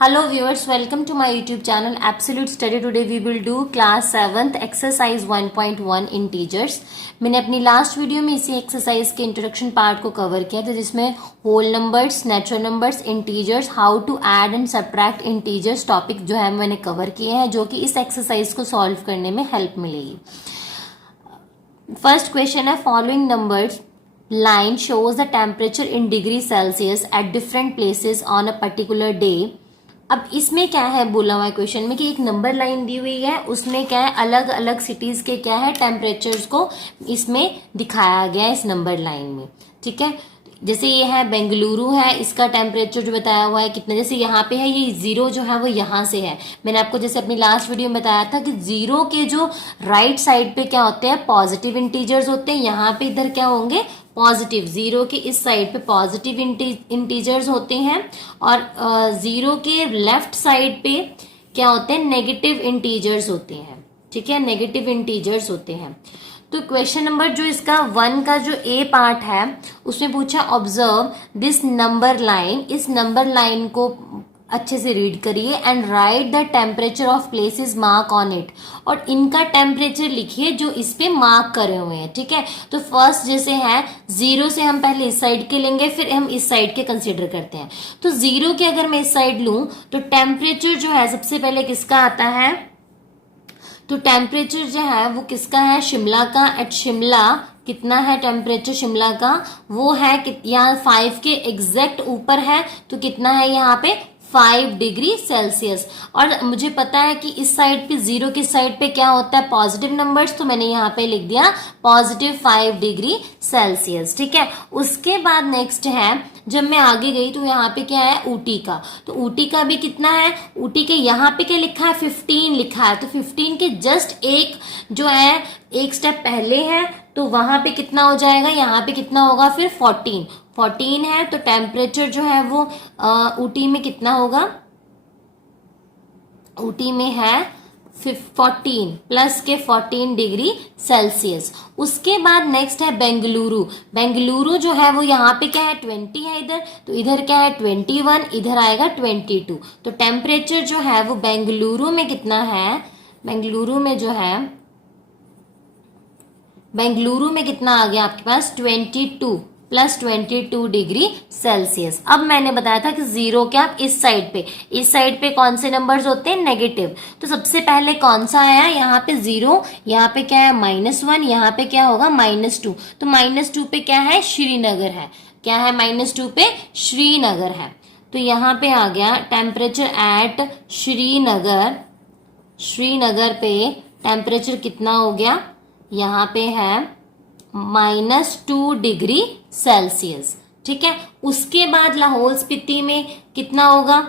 Hello viewers, welcome to my YouTube channel Absolute Study. Today we will do class 7th exercise 1.1 integers. मैंने अपनी last video में इसी exercise के introduction part को cover किया था जिसमें whole numbers, natural numbers, integers, how to add and subtract integers topic जो है मैंने कवर किए हैं, जो कि इस एक्सरसाइज को सॉल्व करने में हेल्प मिलेगी। फर्स्ट क्वेश्चन है, following numbers line shows the temperature in degree Celsius at different places on a particular day। अब इसमें क्या है बोला हुआ है क्वेश्चन में कि एक नंबर लाइन दी हुई है, उसमें क्या है अलग अलग सिटीज के क्या है टेम्परेचर्स को इसमें दिखाया गया है इस नंबर लाइन में। ठीक है, जैसे ये है बेंगलुरु है, इसका टेम्परेचर जो बताया हुआ है कितना, जैसे यहाँ पे है ये जीरो जो है वो यहाँ से है। मैंने आपको जैसे अपनी लास्ट वीडियो में बताया था कि जीरो के जो राइट साइड पे क्या होते हैं पॉजिटिव इंटीजर्स होते हैं, यहाँ पे इधर क्या होंगे पॉजिटिव, जीरो के इस साइड पे पॉजिटिव इंटीजर्स होते हैं और जीरो के लेफ्ट साइड पे क्या होते हैं नेगेटिव इंटीजर्स होते हैं। ठीक है, नेगेटिव इंटीजर्स होते हैं। तो क्वेश्चन नंबर जो इसका 1 का जो ए पार्ट है उसमें पूछा ऑब्जर्व दिस नंबर लाइन, इस नंबर लाइन को अच्छे से रीड करिए and right the temperature of places mark on it, और इनका टेम्परेचर लिखिए जो इस पे मार्क करे हुए हैं। ठीक है, तो फर्स्ट जैसे है जीरो से हम पहले इस साइड के लेंगे, फिर हम इस साइड के कंसीडर करते हैं। तो जीरो के अगर मैं इस साइड लूं तो टेम्परेचर जो है सबसे पहले किसका आता है, तो टेम्परेचर जो है वो किसका है शिमला का। एट शिमला कितना है टेम्परेचर शिमला का, वो है यहाँ 5 के एग्जैक्ट ऊपर है, तो कितना है यहाँ पे 5 डिग्री सेल्सियस। और मुझे पता है कि इस साइड पे जीरो की साइड पे क्या होता है पॉजिटिव नंबर्स, तो मैंने यहाँ पे लिख दिया पॉजिटिव 5 डिग्री सेल्सियस। ठीक है, उसके बाद नेक्स्ट है जब मैं आगे गई तो यहाँ पे क्या है ऊटी का, तो ऊटी का भी कितना है, ऊटी के यहाँ पे क्या लिखा है 15 लिखा है, तो 15 के जस्ट एक जो है एक स्टेप पहले है, तो वहां पे कितना हो जाएगा, यहाँ पे कितना होगा फिर 14 है। तो टेम्परेचर जो है वो ऊटी में कितना होगा, ऊटी में है 14 प्लस के 14 डिग्री सेल्सियस। उसके बाद नेक्स्ट है बेंगलुरु। बेंगलुरु जो है वो यहाँ पे क्या है 20 है इधर, तो इधर क्या है 21, इधर आएगा 22। तो टेम्परेचर जो है वो बेंगलुरु में कितना है, बेंगलुरु में जो है बेंगलुरु में कितना आ गया आपके पास 22 प्लस 22 डिग्री सेल्सियस। अब मैंने बताया था कि जीरो क्या इस साइड पे कौन से नंबर्स होते हैं नेगेटिव, तो सबसे पहले कौन सा आया यहाँ पे जीरो, यहाँ पे क्या है -1, यहाँ पे क्या होगा -2, तो -2 पे क्या है श्रीनगर है, क्या है -2 पे श्रीनगर है। तो यहाँ पे आ गया टेम्परेचर एट श्रीनगर पे टेम्परेचर कितना हो गया, यहाँ पे है -2 डिग्री सेल्सियस। ठीक है, उसके बाद लाहौल स्पीति में कितना होगा,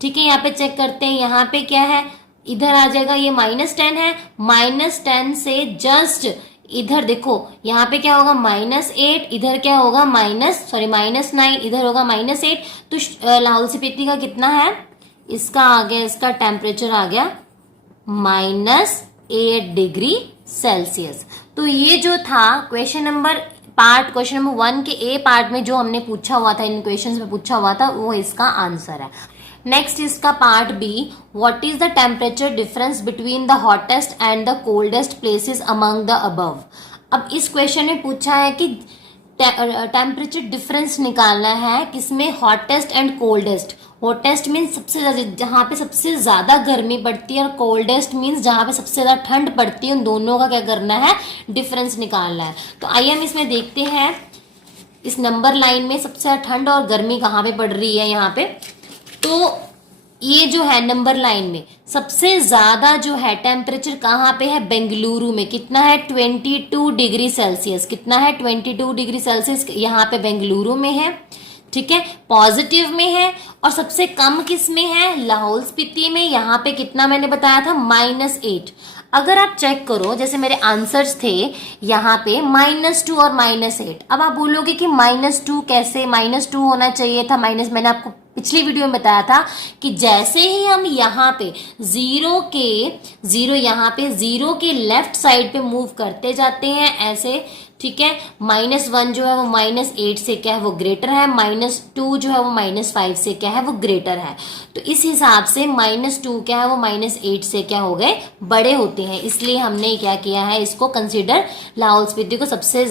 ठीक है यहाँ पे चेक करते हैं, यहाँ पे क्या है इधर आ जाएगा ये -10 है, -10 से जस्ट इधर देखो यहाँ पे क्या होगा -8, इधर क्या होगा -9, इधर होगा -8, तो लाहौल स्पीति का कितना है, इसका आ गया, इसका टेम्परेचर आ गया -8 डिग्री सेल्सियस। तो ये जो था क्वेश्चन नंबर 1 के ए पार्ट में जो हमने पूछा हुआ था, इन क्वेश्चंस में पूछा हुआ था, वो इसका आंसर है। नेक्स्ट इसका part B, what is the temperature difference between the hottest and the coldest places among the above. अब इस क्वेश्चन में पूछा है कि टेम्परेचर डिफरेंस निकालना है किसमें, hottest and coldest. Hottest means सबसे ज्यादा जहाँ पे सबसे ज्यादा गर्मी पड़ती है, और कोल्डेस्ट मीन्स जहाँ पे सबसे ज्यादा ठंड पड़ती है, उन दोनों का क्या करना है डिफरेंस निकालना है। तो आइए हम इसमें देखते हैं इस नंबर लाइन में सबसे ज्यादा ठंड और गर्मी कहाँ पे पड़ रही है। यहाँ पे तो ये जो है नंबर लाइन में सबसे ज्यादा जो है टेम्परेचर कहाँ पे है, बेंगलुरु में कितना है 22 डिग्री सेल्सियस, कितना है 22 डिग्री सेल्सियस यहाँ पे बेंगलुरु में है। ठीक है, पॉजिटिव में है, और सबसे कम किस में है लाहौल स्पीति में, यहाँ पे कितना मैंने बताया था -8। अगर आप चेक करो जैसे मेरे आंसर्स थे यहाँ पे -2 और -8, अब आप बोलोगे कि -2 कैसे, -2 होना चाहिए था मैंने आपको पिछली वीडियो में बताया था कि जैसे ही हम यहाँ पे जीरो के लेफ्ट साइड पे मूव करते जाते हैं ऐसे, ठीक है। -1 जो है वो -8 से क्या है वो ग्रेटर है, -2 जो है वो -5 से क्या है वो ग्रेटर है। तो इस हिसाब से -2 क्या है वो -8 से क्या हो गए बड़े होते हैं, इसलिए हमने क्या किया है इसको कंसीडर लाहौल स्पीति को सबसे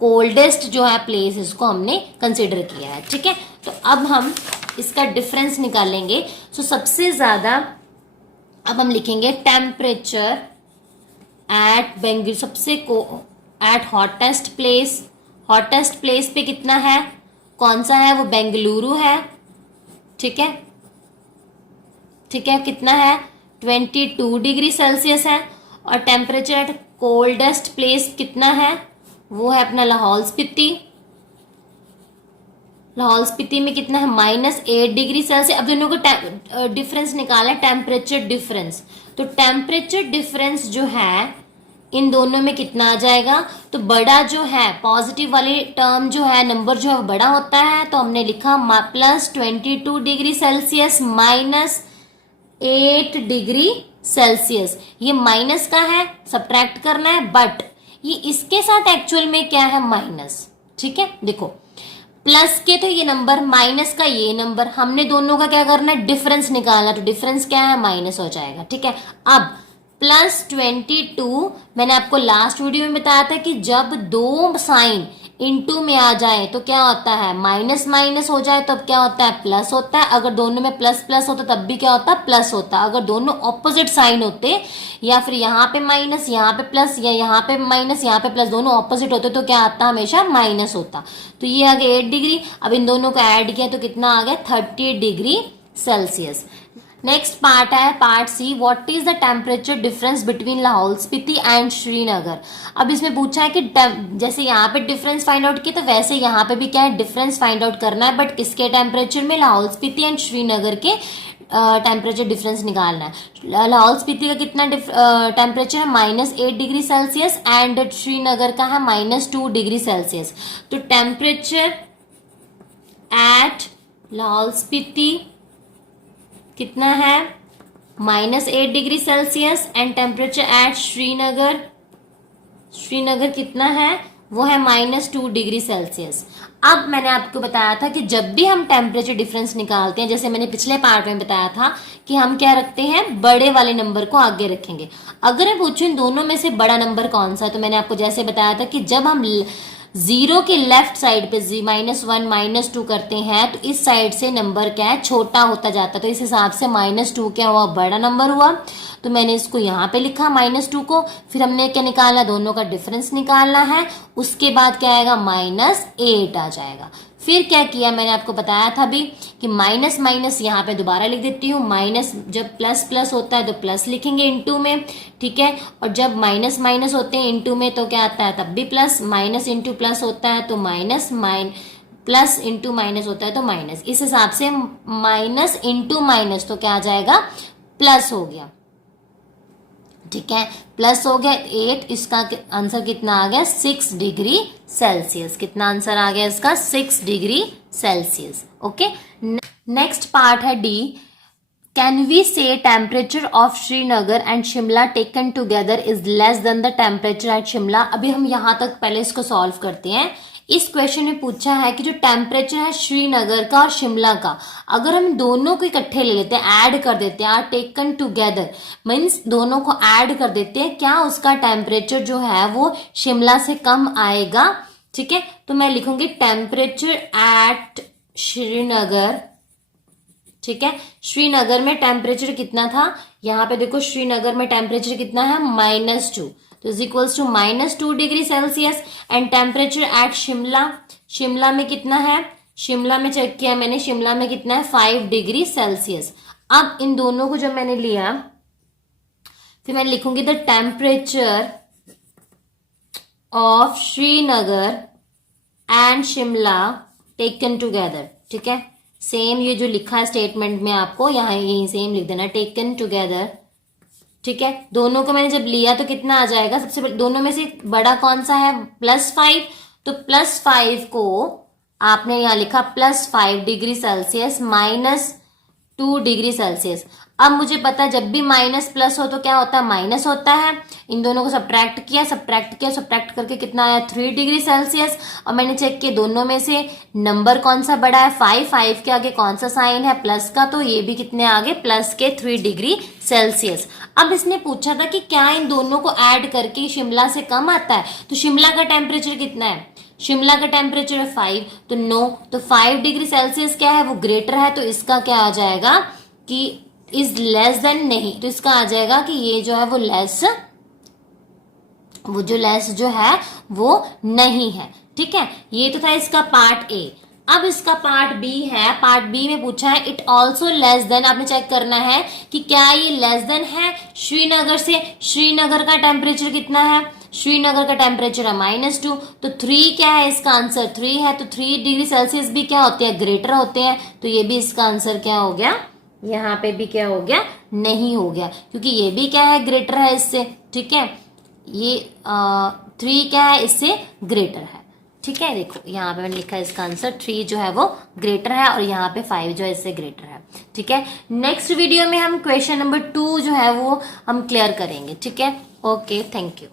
कोल्डेस्ट जो है प्लेस इसको हमने कंसीडर किया है। ठीक है, तो अब हम इसका डिफरेंस निकालेंगे। सो सबसे ज्यादा अब हम लिखेंगे temperature at Bengaluru, at hottest place पे कितना है, कौन सा है वो बेंगलुरु है। ठीक है, ठीक है, कितना है 22 डिग्री सेल्सियस है। और टेम्परेचर एट कोल्डेस्ट प्लेस कितना है, वो है अपना लाहौल स्पीति। लाहौल स्पीति में कितना है -8 डिग्री सेल्सियस। अब दोनों को डिफरेंस निकाला, टेम्परेचर डिफरेंस। तो टेम्परेचर डिफरेंस जो है इन दोनों में कितना आ जाएगा, तो बड़ा जो है पॉजिटिव वाली टर्म जो है नंबर जो है वो बड़ा होता है, तो हमने लिखा +22 डिग्री सेल्सियस -8 डिग्री सेल्सियस। ये माइनस का है, सब्ट्रैक्ट करना है, बट ये इसके साथ एक्चुअल में क्या है माइनस। ठीक है, देखो प्लस के तो ये नंबर, माइनस का ये नंबर, हमने दोनों का क्या करना है डिफरेंस निकालना, तो डिफरेंस क्या है माइनस हो जाएगा। ठीक है, अब +22 मैंने आपको लास्ट वीडियो में बताया था कि जब दो साइन इनटू में आ जाए तो क्या होता है माइनस माइनस हो जाए, तब क्या होता है प्लस होता है। अगर दोनों में प्लस प्लस होता तब भी क्या होता है प्लस होता। अगर दोनों ऑपोजिट साइन होते, या फिर यहाँ पे माइनस यहाँ पे प्लस, या यहाँ पे माइनस यहाँ पे प्लस, दोनों ऑपोजिट होते तो क्या आता हमेशा माइनस होता। तो ये आ गया 8 डिग्री। अब इन दोनों को ऐड किया तो कितना आ गया 30 डिग्री सेल्सियस। नेक्स्ट पार्ट है part C, what is the temperature difference between Lahaul Spiti and Srinagar. अब इसमें पूछा है कि जैसे यहाँ पे डिफरेंस फाइंड आउट किया तो वैसे यहाँ पे भी क्या है डिफरेंस फाइंड आउट करना है, बट किसके टेम्परेचर में, लाहौल स्पीति एंड श्रीनगर के टेम्परेचर डिफरेंस निकालना है। लाहौल स्पीति का कितना टेम्परेचर है -8 डिग्री सेल्सियस एंड श्रीनगर का है -2 डिग्री सेल्सियस। तो टेम्परेचर एट लाहौल स्पीति कितना है -8 degree Celsius and temperature eight Srinagar कितना है वो है -2 डिग्री सेल्सियस। अब मैंने आपको बताया था कि जब भी हम टेम्परेचर डिफरेंस निकालते हैं, जैसे मैंने पिछले पार्ट में बताया था कि हम क्या रखते हैं बड़े वाले नंबर को आगे रखेंगे। अगर मैं पूछूं इन दोनों में से बड़ा नंबर कौन सा है, तो मैंने आपको जैसे बताया था कि जब हम जीरो के लेफ्ट साइड पे -1 -2 करते हैं तो इस साइड से नंबर क्या है छोटा होता जाता है, तो इस हिसाब से -2 क्या हुआ बड़ा नंबर हुआ। तो मैंने इसको यहाँ पे लिखा -2 को, फिर हमने क्या निकालना दोनों का डिफरेंस निकालना है, उसके बाद क्या आएगा -8 आ जाएगा। फिर क्या किया मैंने आपको बताया था अभी कि माइनस माइनस यहाँ पे दोबारा लिख देती हूँ, माइनस जब प्लस प्लस होता है तो प्लस लिखेंगे इनटू में, ठीक है, और जब माइनस माइनस होते हैं इनटू में तो क्या आता है तब भी प्लस, माइनस इंटू प्लस होता है तो माइनस, प्लस इंटू माइनस होता है तो माइनस, इस हिसाब से माइनस इंटू माइनस तो क्या आ जाएगा प्लस हो गया, ठीक है, प्लस हो गया 8। इसका आंसर कितना आ गया 6 डिग्री सेल्सियस। कितना आंसर आ गया इसका 6 degree Celsius. Okay, next part है डी, कैन वी से temperature of Srinagar and Shimla taken together is less than the temperature at Shimla. अभी हम यहाँ तक पहले इसको सॉल्व करते हैं। इस क्वेश्चन में पूछा है कि जो टेम्परेचर है श्रीनगर का और शिमला का, अगर हम दोनों को इकट्ठे ले लेते हैं, ऐड कर देते हैं, टेकन टुगेदर मीन्स दोनों को ऐड कर देते हैं, क्या उसका टेम्परेचर जो है वो शिमला से कम आएगा। ठीक है, तो मैं लिखूंगी टेम्परेचर एट श्रीनगर। ठीक है, श्रीनगर में टेम्परेचर कितना था, यहाँ पे देखो श्रीनगर में टेम्परेचर कितना है -2, तो is equals to -2 degree Celsius. And temperature at Shimla, Shimla में कितना है, शिमला में चेक किया मैंने, शिमला में कितना है 5 डिग्री सेल्सियस। अब इन दोनों को जब मैंने लिया फिर मैं लिखूंगी the temperature of Srinagar and Shimla taken together. ठीक है, सेम ये जो लिखा है स्टेटमेंट में आपको यहाँ यही सेम लिख देना, टेकन टुगेदर। ठीक है, दोनों को मैंने जब लिया तो कितना आ जाएगा, सबसे दोनों में से बड़ा कौन सा है +5, तो +5 को आपने यहाँ लिखा +5 डिग्री सेल्सियस -2 डिग्री सेल्सियस। अब मुझे पता है जब भी माइनस प्लस हो तो क्या होता है, माइनस होता है। इन दोनों को सब्ट्रैक्ट किया, सब्ट्रैक्ट करके कितना आया 3 डिग्री सेल्सियस। और मैंने चेक किया दोनों में से नंबर कौन सा बड़ा है, 5 के आगे कौन सा साइन है, प्लस का, तो ये भी कितने आगे, प्लस के 3 डिग्री सेल्सियस। अब इसने पूछा था कि क्या इन दोनों को ऐड करके शिमला से कम आता है, तो शिमला का टेम्परेचर कितना है, शिमला का टेम्परेचर है 5, तो नो, तो 5 डिग्री सेल्सियस क्या है, वो ग्रेटर है, तो इसका क्या आ जाएगा कि इज लेस देन, नहीं, तो इसका आ जाएगा कि ये जो है वो लेस, जो है वो नहीं है। ठीक है, ये तो था इसका पार्ट ए। अब इसका पार्ट बी है, पार्ट बी में पूछा है इट ऑल्सो लेस देन, आपने चेक करना है कि क्या ये लेस देन है श्रीनगर से। श्रीनगर का टेम्परेचर कितना है, श्रीनगर का टेम्परेचर है -2, तो 3 क्या है, इसका आंसर 3 है, तो 3 डिग्री सेल्सियस भी क्या होते हैं, ग्रेटर होते हैं, तो ये भी इसका आंसर क्या हो गया, यहाँ पे भी क्या हो गया, नहीं हो गया, क्योंकि ये भी क्या है, ग्रेटर है इससे। ठीक है, ये 3 क्या है, इससे ग्रेटर है। ठीक है, देखो यहाँ पे मैंने लिखा है इसका आंसर 3 जो है वो ग्रेटर है, और यहाँ पे 5 जो है इससे ग्रेटर है। ठीक है, नेक्स्ट वीडियो में हम क्वेश्चन नंबर 2 जो है वो हम क्लियर करेंगे। ठीक है, ओके, थैंक यू।